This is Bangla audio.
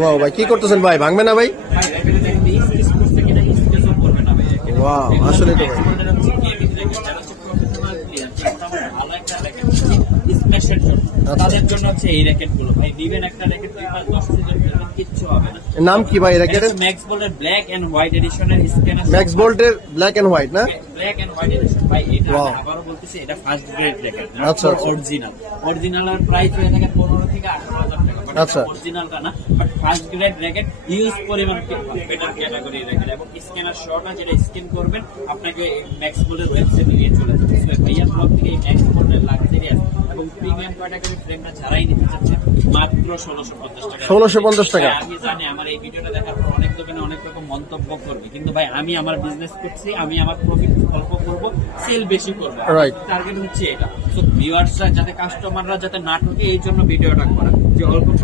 ওয়াও ভাই, কি করতেছেন ভাই? ভাঙবে না ভাই? ওয়াও, আসলে তো ভাই তাদের জন্য হচ্ছে এই র্যাকেট গুলো ভাই, দিবেন একটা র্যাকেট 10 সিজন কিচ্ছু হবে না। নাম কি ভাই র্যাকেটের? ম্যাক্স বোল্টের ব্ল্যাক এন্ড হোয়াইট এডিশনের স্ক্যানার। ম্যাক্স বোল্টের ব্ল্যাক এন্ড হোয়াইট না? ব্ল্যাক এন্ড হোয়াইট এডিশন ভাই, এটা Wow. আমি আবারও বলতেছি, এটা ফার্স্ট গ্রেড র্যাকেট, আচ্ছা, আচ্ছা। অরিজিনালের প্রাইস হয়ে থাকে 15 থেকে 18,000 টাকা। আচ্ছা। অরিজিনালটা না, but first grade racket, use পরিমাণ বেটার ক্যাটাগরি র্যাকেট, এবং স্ক্যানার শটটা যেটা স্ক্যান করবেন আপনাকে ম্যাক্স বোল্টের ওয়েবসাইটে নিয়ে চলে যাচ্ছে। সো ভাইয়া ব্লগ থেকে এই ম্যাক্স বোল্টের লাক্সারিয়াস এবং প্রিমিয়াম ক্যাটাগরি ফ্রেমটা যারাই নিতে চাচ্ছে মাত্র 1650 টাকা। 1650 টাকা। আমি জানি আমার এই ভিডিওটা দেখার পর অনেক দোকানে অনেক রকম মন্তব্য করবে, কিন্তু ভাই আমি আমার বিজনেস করছি, আমি আমার প্রফিট অল্প করব, সেল বেশি করব, Right. টার্গেট হচ্ছে এটা। সো ভিউয়ার্সরা যাতে, কাস্টমাররা যাতে না ঠকে, এই জন্য ভিডিওটা করা, যে অল্প